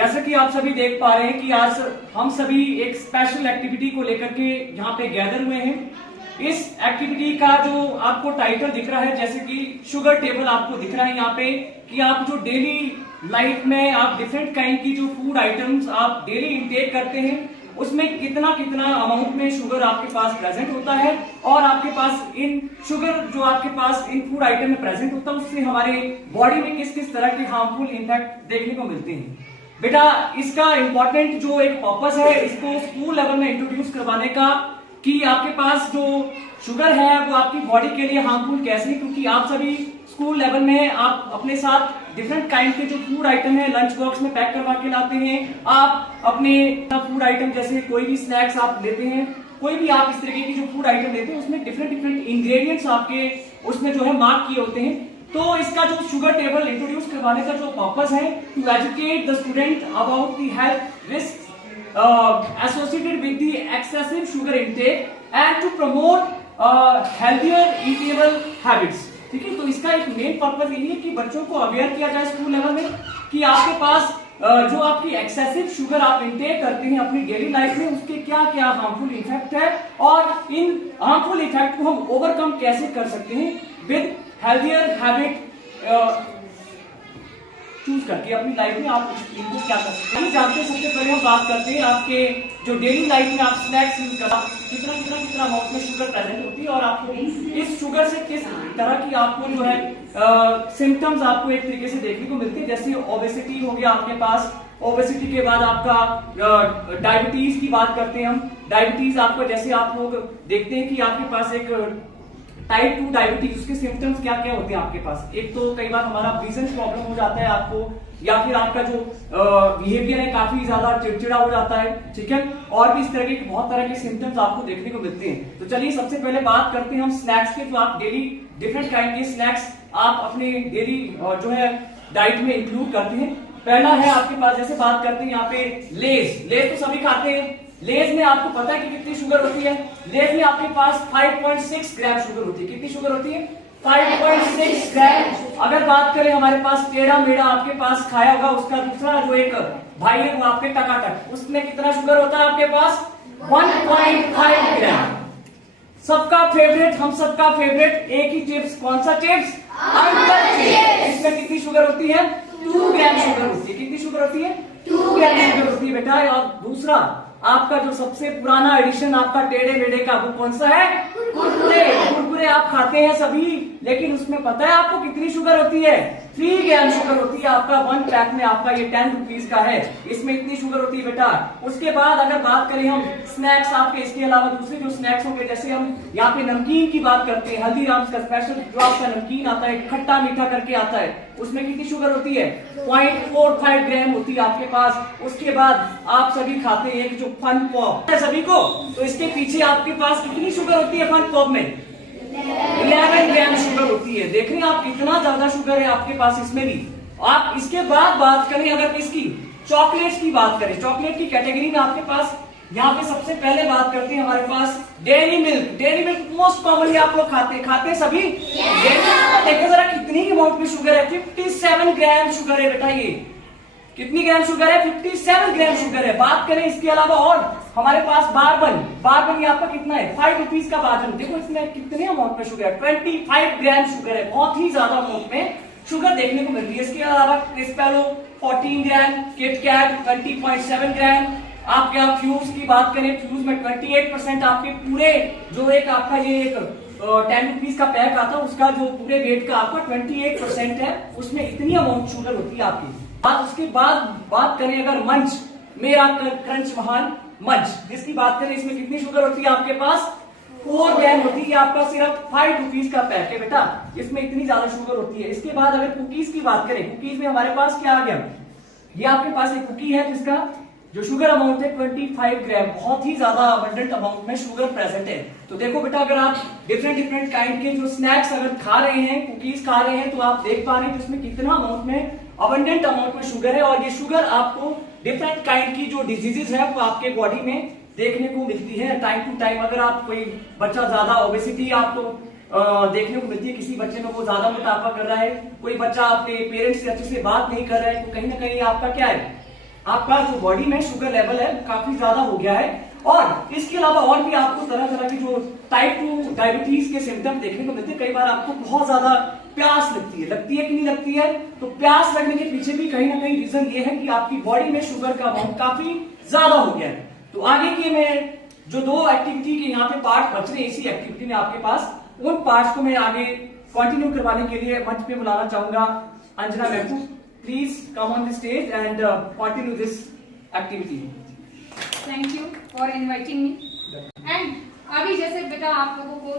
जैसा कि आप सभी देख पा रहे हैं कि आज हम सभी एक स्पेशल एक्टिविटी को लेकर के यहाँ पे गैदर हुए हैं। इस एक्टिविटी का जो आपको टाइटल दिख रहा है, जैसे कि शुगर टेबल आपको दिख रहा है यहाँ पे, कि आप जो डेली लाइफ में आप डिफरेंट काइंड की जो फूड आइटम्स आप डेली इंटेक करते हैं उसमें कितना कितना अमाउंट में शुगर आपके पास प्रेजेंट होता है, और आपके पास इन शुगर जो आपके पास इन फूड आइटम में प्रेजेंट होता है उससे हमारे बॉडी में किस किस तरह के हार्मफुल इम्पैक्ट देखने को मिलते हैं। बेटा इसका इम्पोर्टेंट जो एक पर्पस है इसको स्कूल लेवल में इंट्रोड्यूस करवाने का, कि आपके पास जो शुगर है वो आपकी बॉडी के लिए हार्मफुल कैसे, क्योंकि आप सभी स्कूल लेवल में आप अपने साथ डिफरेंट काइंड के जो फूड आइटम है लंच बॉक्स में पैक करवा के लाते हैं। आप अपने फूड आइटम जैसे कोई भी स्नैक्स आप लेते हैं, कोई भी आप इस तरीके की जो फूड आइटम लेते हैं उसमें डिफरेंट डिफरेंट इंग्रेडिएंट्स आपके उसमें जो है मार्क किए होते हैं। तो इसका जो शुगर टेबल इंट्रोड्यूस करवाने का जो पर्पस है, to educate the student about the health risk associated with the excessive sugar intake and to promote healthier eatable habits। ठीक है, तो इसका एक मेन पर्पस यही है कि बच्चों को अवेयर किया जाए स्कूल लेवल में कि आपके पास जो आपकी एक्सेसिव शुगर आप इंटेक करते हैं अपनी डेली लाइफ में उसके क्या क्या हार्मफुल इफेक्ट है, और इन हार्मफुल इफेक्ट को हम ओवरकम कैसे कर सकते हैं विद हेल्थियर हैबिट चूज करके अपनी लाइफ में आप इनको क्या कर सकते हैं। जानते हैं, सबसे पहले हम बात करते हैं आपके जो डेली लाइफ में आप स्नैक्स यूज करना कितना कितना कितना अमाउंट में शुगर प्रेजेंट होती है, और आपको इस शुगर से किस तरह की आपको जो है सिम्टम्स आपको एक तरीके से देखने को मिलते हैं। जैसे ओबेसिटी हो गया आपके पास, ओबेसिटी के बाद आपका डायबिटीज की बात करते हैं हम। डायबिटीज आपको जैसे आप लोग देखते हैं कि आपके पास एक टाइप 2 डायबिटीज, उसके सिम्टम्स क्या क्या होते हैं आपके पास। एक तो कई बार हमारा विजन प्रॉब्लम हो जाता है आपको, या फिर आपका जो बिहेवियर है काफी ज्यादा चिड़चिड़ा हो जाता है। ठीक है, और भी इस तरह के बहुत तरह के सिम्टम्स आपको देखने को मिलते हैं। तो चलिए सबसे पहले बात करते हैं हम स्नैक्स के, जो आप डेली डिफरेंट काइंड के स्नैक्स आप अपने डेली जो है डाइट में इंक्लूड करते हैं। पहला है आपके पास, जैसे बात करते हैं यहाँ पे लेज तो सभी खाते हैं। लेज में आपको पता है कि कितनी शुगर होती है। लेज में आपके पास 5.6 ग्राम शुगर होती है। कितनी शुगर होती है? 5.6 ग्राम। अगर बात करें हमारे पास टेढ़ा मेढ़ा आपके पास खाया होगा उसका दूसरा जो एक भाई है वो आपके टकाटक, उसमें कितना शुगर होता है आपके पास? 1.5 ग्राम। सबका फेवरेट, हम सबका फेवरेट एक ही चिप्स, कौन सा चिप्स? Uncle chips. इसमें कितनी शुगर होती है? 2 ग्राम शुगर होती है। कितनी शुगर होती है? 2 ग्राम शुगर होती है बेटा। और दूसरा आपका जो सबसे पुराना एडिशन आपका टेढ़े मेढ़े का, वो कौन सा है? कुरकुरे। कुरकुरे आप खाते हैं सभी, लेकिन उसमें पता है आपको कितनी शुगर होती है? 3 ग्राम शुगर होती है। आपका 1 पैक में आपका ये 10 रुपीज का है, इसमें इतनी शुगर होती है बेटा। उसके बाद अगर बात करें हम स्नैक्स आपके, इसके अलावा दूसरे जो स्नैक्स होंगे, जैसे हम यहाँ पे नमकीन की बात करते हैं, हल्दीराम्स का स्पेशल जो आपका नमकीन आता है, खट्टा मीठा करके आता है, उसमें कितनी शुगर होती है? 0.45 ग्राम होती है आपके पास। उसके बाद आप सभी खाते हैं एक जो फन पॉप है सभी को, तो इसके पीछे आपके पास कितनी शुगर होती है फन पॉप में? 11 ग्राम शुगर होती है। देख रहे हैं आप कितना ज्यादा शुगर है आपके पास इसमें भी। आप इसके बाद बात करें अगर किसकी, चॉकलेट्स की बात करें, चॉकलेट की कैटेगरी में आपके पास यहाँ पे सबसे पहले बात करते हैं हमारे पास Dairy Milk. Dairy Milk most commonly आप लोग खाते सभी। डेयरी मिल्क देखो जरा कितनी अमाउंट में शुगर है? 57 ग्राम शुगर है बेटा। ये कितनी ग्राम शुगर है? 57 ग्राम शुगर है। बात करें इसके अलावा और हमारे पास बारबन ये आपका कितना है? 5 रुपीज का बारबन। देखो इसमें कितने अमाउंट में शुगर है? 25 ग्राम शुगर है। बहुत ही ज्यादा अमाउंट में शुगर देखने को मिल रही है। इसके अलावा क्रिस्पेलो 14 ग्राम, किटकैट 20.7 ग्राम। आप क्या फ्यूज की बात करें, फ्यूज में 28% आपके पूरे जो एक आपका ये एक 10 रुपीज का पैक आता है उसका जो पूरे वेट का आपका 28% है, उसमें इतनी अमाउंट शुगर होती है आपकी। उसके बाद बात करें अगर मंच, मेरा क्रंच महान मंच, जिसकी बात करें, इसमें कितनी शुगर होती है आपके पास? 4 ग्राम होती है। आपका सिर्फ 5 रुपीज का पैक है बेटा, इसमें इतनी ज्यादा शुगर होती है। इसके बाद अगर कुकीज की बात करें, कुकीज में हमारे पास क्या आ गया? ये आपके पास एक कुकी है जिसका जो शुगर अमाउंट है 25 ग्राम। बहुत ही ज्यादा अबंडेंट अमाउंट में शुगर प्रेजेंट है। तो देखो बेटा, अगर आप डिफरेंट काइंड के जो स्नैक्स अगर खा रहे हैं, कुकीज खा रहे हैं, तो आप देख पा रहे हैं जिसमें कितना अमाउंट में अबंडेंट अमाउंट में शुगर है। और ये शुगर आपको डिफरेंट काइंड की जो डिजीजेस है वो आपके बॉडी में देखने को मिलती है टाइम टू टाइम। अगर आप कोई बच्चा ज्यादा ओबेसिटी आपको देखने को मिलती है, किसी बच्चे में वो ज्यादा मोटापा कर रहा है, कोई बच्चा अपने पेरेंट्स से अच्छे से बात नहीं कर रहा है, तो कहीं ना कहीं आपका क्या है आपका जो बॉडी में शुगर लेवल है काफी ज्यादा हो गया है। और इसके अलावा और भी आपको तरह तरह की जो टाइप 2 डायबिटीज के सिम्टम देखने को मिलते हैं। कई बार आपको बहुत ज्यादा प्यास लगती है कि नहीं लगती है? तो प्यास लगने के पीछे भी कहीं ना कहीं रीजन ये है कि आपकी बॉडी में शुगर का अमाउंट काफी ज्यादा हो गया है। तो आगे की मैं जो 2 एक्टिविटी के यहाँ पे पार्ट बच रहे हैं इसी एक्टिविटी में आपके पास, उन पार्ट्स को मैं आगे कंटिन्यू करवाने के लिए मंच पे बुलाना चाहूंगा अंजना मैम को। Please come on the stage and continue this activity. Thank you for inviting me. And अभी जैसे बेटा आप लोगों को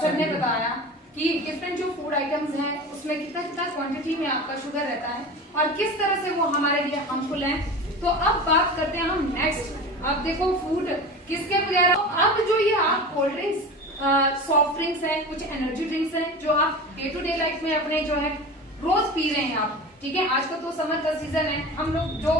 सर ने बताया कि डिफरेंट जो फूड आइटम्स हैं उसमें कितना कितना क्वांटिटी में आपका शुगर रहता है और किस तरह से वो हमारे लिए हार्मफुल है। तो अब बात करते हैं हम नेक्स्ट। अब देखो फूड किसके बगैर, अब जो ये आप कोल्ड ड्रिंक्स, सॉफ्ट ड्रिंक्स हैं, कुछ एनर्जी ड्रिंक्स हैं जो आप डे टू डे लाइफ में अपने जो है रोज पी रहे हैं आप, ठीक है। आजकल तो समर का सीजन है, हम लोग जो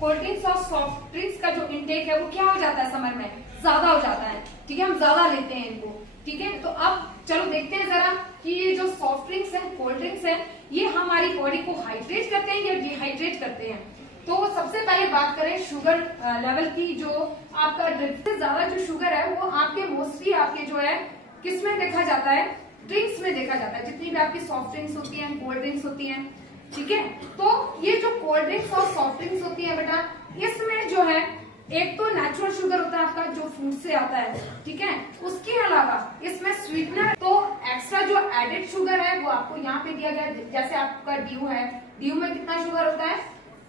कोल्ड ड्रिंक्स और सॉफ्ट ड्रिंक्स का जो इंटेक है वो क्या हो जाता है समर में, ज्यादा हो जाता है, ठीक है। हम ज्यादा लेते हैं इनको, ठीक है। तो अब चलो देखते हैं जरा कि ये जो सॉफ्ट ड्रिंक्स हैं, कोल्ड ड्रिंक्स हैं, ये हमारी बॉडी को हाइड्रेट करते हैं या डिहाइड्रेट करते हैं। तो सबसे पहले बात करें शुगर लेवल की, जो आपका से ज्यादा जो शुगर है वो आपके मोस्टली आपके जो है किस में देखा जाता है, ड्रिंक्स में देखा जाता है। जितनी भी आपकी सॉफ्ट ड्रिंक्स होती हैं, कोल्ड ड्रिंक्स होती हैं, ठीक है। तो ये जो कोल्ड ड्रिंक्स और सॉफ्ट ड्रिंक्स होती है बेटा, इसमें जो है एक तो नेचुरल शुगर होता है आपका जो फ्रूट से आता है, ठीक है। उसके अलावा इसमें स्वीटनर, तो एक्स्ट्रा जो एडेड शुगर है वो आपको यहाँ पे दिया गया। जैसे आपका ड्यू है, ड्यू में कितना शुगर होता है,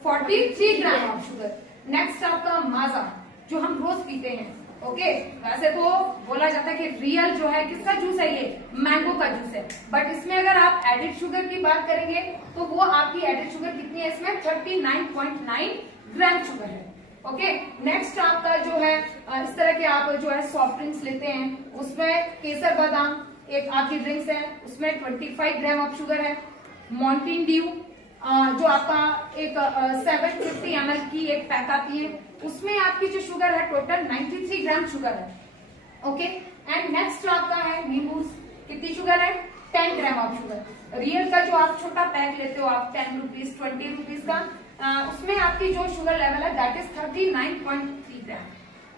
43 ग्राम ऑफ शुगर। नेक्स्ट आपका माजा जो हम रोज पीते हैं, ओके। वैसे तो बोला जाता है कि रियल जो है किसका जूस है, ये मैंगो का जूस है, बट इसमें अगर आप एडेड शुगर की बात करेंगे तो वो आपकी एडेड शुगर कितनी है, इसमें 39.9 ग्राम शुगर है, ओके। नेक्स्ट आपका जो है इस तरह के आप जो है सॉफ्ट ड्रिंक्स लेते हैं, उसमें केसर बादाम एक आपकी ड्रिंक्स है, उसमें 25 ग्राम ऑफ शुगर है। माउंटेन ड्यू जो आपका एक 750 ml की एक पैक आती है, उसमें आपकी जो शुगर है टोटल 93 ग्राम शुगर है, ओके। एंड नेक्स्ट आपका है नींबू, कितनी शुगर है, 10 ग्राम ऑफ शुगर। रियल का जो आप छोटा पैक लेते हो आप 10 रुपीज 20 रुपीज का, उसमें आपकी जो शुगर लेवल है that is 39.3 gram,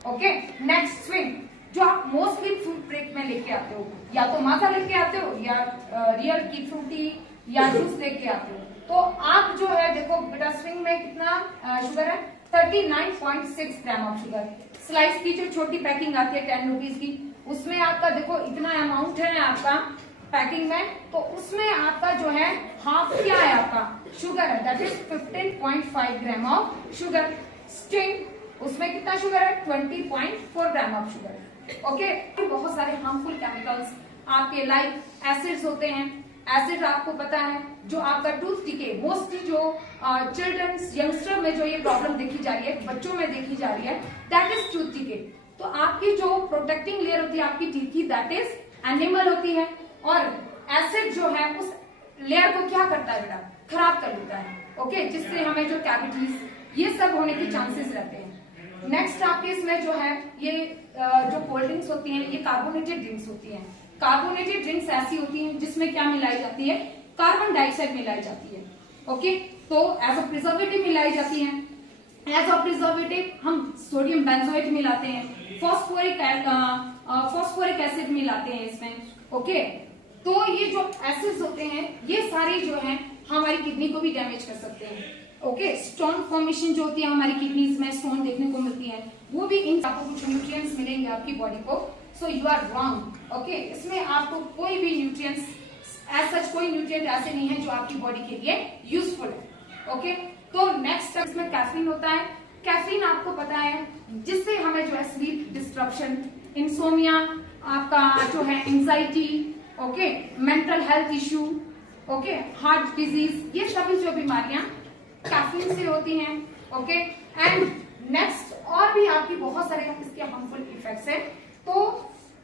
okay. Next swing जो आप मोस्टली फ्रूट ब्रेक में लेके आते हो, या तो माजा लेके आते हो या रियल की फ्रूटी या जूस लेके आते हो। तो आप जो है देखो बेटा स्विंग में कितना शुगर है, 39.6 ग्राम ऑफ शुगर। स्लाइस की जो छोटी पैकिंग आती है 10 रुपीज की, उसमें आपका देखो इतना अमाउंट है आपका पैकिंग में, तो उसमें आपका जो है हाफ क्या है आपका शुगर है, that is 15.5 gram of sugar. Sting उसमें कितना शुगर है, 20.4 ग्राम ऑफ शुगर, ओके। बहुत सारे हार्मफुल केमिकल्स आपके लाइक एसिड्स होते हैं। एसिड आपको पता है जो आपका टूथ डिके, मोस्टली जो चिल्ड्रंस यंगस्टर में जो ये प्रॉब्लम देखी जा रही है, बच्चों में देखी जा रही है, दैट इज टूथ डिके। तो आपकी जो प्रोटेक्टिंग लेयर होती है आपकी टीथ की, दैट इज एनिमल होती है, और एसिड जो है उस लेयर को क्या करता है बेटा, खराब कर देता है, ओके, जिससे हमें जो कैविटीज ये सब होने के चांसेस रहते हैं। नेक्स्ट आपके इसमें जो है ये जो कोल्ड ड्रिंक्स होती हैं ये कार्बोनेटेड ड्रिंक्स होती हैं। कार्बोनेटेड ड्रिंक्स ऐसी होती हैं जिसमें क्या मिलाई जाती है, कार्बन डाइऑक्साइड मिलाई जाती है, ओके। तो एज अ प्रिजर्वेटिव मिलाई जाती है। एज अ प्रिजर्वेटिव हम सोडियम बेंजोएट मिलाते हैं, फॉस्फोरिक एसिड मिलाते हैं इसमें, ओके। तो ये जो एसिड्स होते हैं ये सारे जो हैं हमारी किडनी को भी डैमेज कर सकते हैं, ओके। स्टोन फॉर्मेशन जो होती है हमारी किडनीज में स्टोन देखने को मिलती है, वो भी इन आपको कुछ न्यूट्रिएंट्स मिलेंगे आपकी बॉडी को, so you are wrong, okay. इसमें आपको कोई भी न्यूट्रिएंट्स एज सच कोई न्यूट्रिएंट ऐसे नहीं है जो आपकी बॉडी के लिए यूजफुल है, ओके। तो नेक्स्ट इसमें कैफीन होता है। कैफीन आपको पता है जिससे हमें जो है स्लीप डिस्ट्रप्शन, इंसोमिया, आपका जो है anxiety, okay, mental health issue, okay, heart disease, ये सभी जो बीमारियां कैफीन से होती हैं, ओके। एंड नेक्स्ट और भी आपकी बहुत सारे इसके हार्मफुल इफेक्ट्स हैं। तो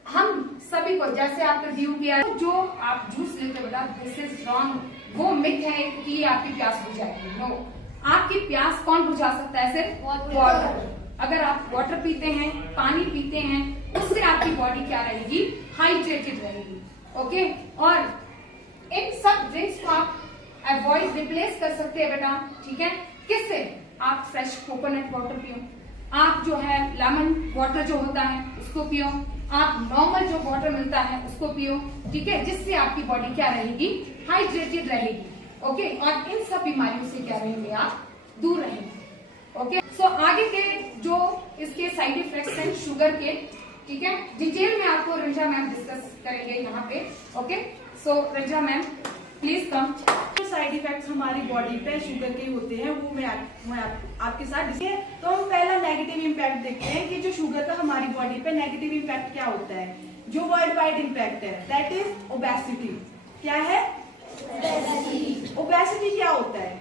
हम सभी को जैसे आपका ड्यू किया जो आप जूस लेते हो बेटा, दिस इज रॉन्ग। वो मिथ है कि आपकी प्यास बुझाएगी, नो। आपकी प्यास कौन बुझा सकता है, सिर्फ वाटर। अगर आप वाटर पीते हैं, पानी पीते हैं, उससे आपकी बॉडी क्या रहेगी, हाइड्रेटेड रहेगी, ओके। और इन सब ड्रिंक्स को आप अवॉइड, रिप्लेस कर सकते हैं बेटा, ठीक है। किससे, आप फ्रेश कोकोनट वाटर पियो, आप जो है लेमन वाटर जो होता है उसको पियो, आप नॉर्मल जो वाटर मिलता है उसको पियो, ठीक है, जिससे आपकी बॉडी क्या रहेगी, हाइड्रेटेड रहेगी। ओके, और इन सब बीमारियों से क्या रहेंगे, आप दूर रहेंगे। ओके, सो आगे के जो इसके साइड इफेक्ट्स हैं शुगर के, ठीक है, डिटेल में आपको रंजा मैम डिस्कस करेंगे यहाँ पे। ओके, सो रंजा मैम प्लीज कम। जो साइड इफेक्ट्स हमारी बॉडी पे शुगर के होते हैं वो मैं आपके साथ डिस्कस। तो हम पहला नेगेटिव इम्पैक्ट देखते हैं कि जो शुगर का हमारी बॉडी पे नेगेटिव इम्पैक्ट क्या होता है। जो वर्ल्ड वाइड इम्पैक्ट है दैट इज ओबेसिटी। क्या है? ओबेसिटी क्या होता है?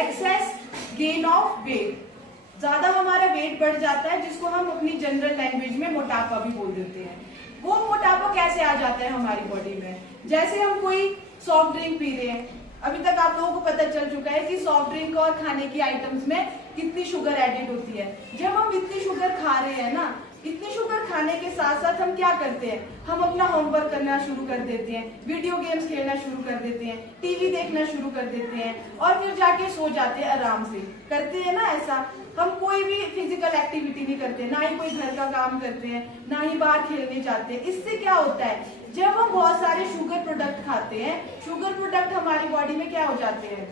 Excess gain of weight. ज्यादा हमारा वेट बढ़ जाता है जिसको हम अपनी जनरल लैंग्वेज में मोटापा भी बोल देते हैं। वो मोटापा कैसे आ जाता है हमारी बॉडी में? जैसे हम कोई सॉफ्ट ड्रिंक पी रहे हैं, अभी तक आप लोगों को पता चल चुका है कि सॉफ्ट ड्रिंक और खाने की आइटम्स में कितनी शुगर एडेड होती है। जब हम इतनी शुगर खा रहे हैं ना, इतनी शुगर खाने के साथ साथ हम क्या करते हैं, हम अपना होमवर्क करना शुरू कर देते हैं, वीडियो गेम्स खेलना शुरू कर देते हैं, टीवी देखना शुरू कर देते हैं और फिर जाके सो जाते हैं आराम से। करते हैं ना ऐसा? हम कोई भी फिजिकल एक्टिविटी नहीं करते, ना ही कोई घर का काम करते हैं, ना ही बाहर खेलने जाते हैं। इससे क्या होता है, जब हम बहुत सारे शुगर प्रोडक्ट खाते हैं, शुगर प्रोडक्ट हमारी बॉडी में क्या हो जाते हैं,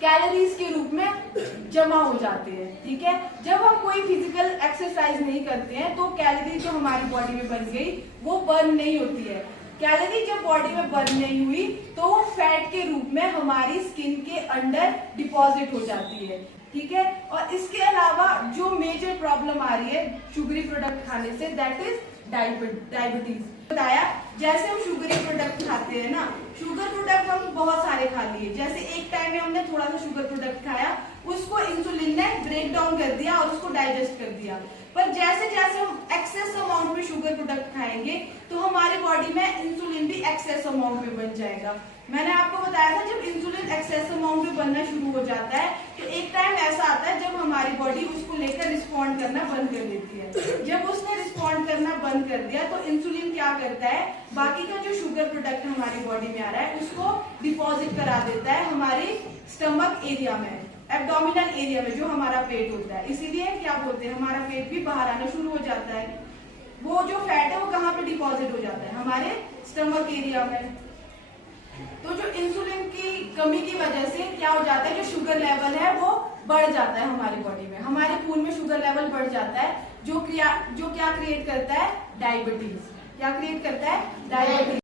कैलोरीज के रूप में जमा हो जाते हैं। ठीक है, जब हम कोई फिजिकल एक्सरसाइज नहीं करते हैं तो कैलोरी जो हमारी बॉडी में बन गई वो बर्न नहीं होती है। कैलोरी जब बॉडी में बर्न नहीं हुई तो वो फैट के रूप में हमारी स्किन के अंदर डिपॉजिट हो जाती है। ठीक है, और इसके अलावा जो मेजर प्रॉब्लम आ रही है शुगरी प्रोडक्ट खाने से दैट इज डायबिटीज। बताया, जैसे हम शुगरी प्रोडक्ट खाते हैं ना, शुगर प्रोडक्ट हम बहुत सारे खा लिए। जैसे एक टाइम में हमने थोड़ा सा शुगर प्रोडक्ट खाया, उसको इंसुलिन ने ब्रेक डाउन कर दिया और उसको डाइजेस्ट कर दिया। पर जैसे जैसे हम एक्सेस अमाउंट में शुगर प्रोडक्ट खाएंगे तो हमारी बॉडी में इंसुलिन भी एक्सेस अमाउंट में बन जाएगा। मैंने आपको बताया था जब इंसुलिन एक्सेस अमाउंट में बनना शुरू हो जाता है तो एक टाइम ऐसा आता है जब हमारी बॉडी उसको लेकर रिस्पॉन्ड करना बंद कर देती है। जब उसने रिस्पॉन्ड करना बंद कर दिया तो इंसुलिन क्या करता है, बाकी का जो शुगर प्रोडक्ट हमारी बॉडी में आ रहा है उसको डिपॉजिट करा देता है हमारी स्टमक एरिया में, एब्डोमिनल एरिया में, जो हमारा पेट होता है। इसीलिए क्या बोलते हैं, हमारा पेट भी बाहर आना शुरू हो जाता है। वो जो फैट है वो कहाँ पे डिपॉजिट हो जाता है, हमारे स्टमक एरिया में। तो जो इंसुलिन की कमी की वजह से क्या हो जाता है, जो शुगर लेवल है वो बढ़ जाता है हमारी बॉडी में, हमारे खून में शुगर लेवल बढ़ जाता है, जो क्या क्रिएट करता है, डायबिटीज। क्या क्रिएट करता है, डायबिटीज।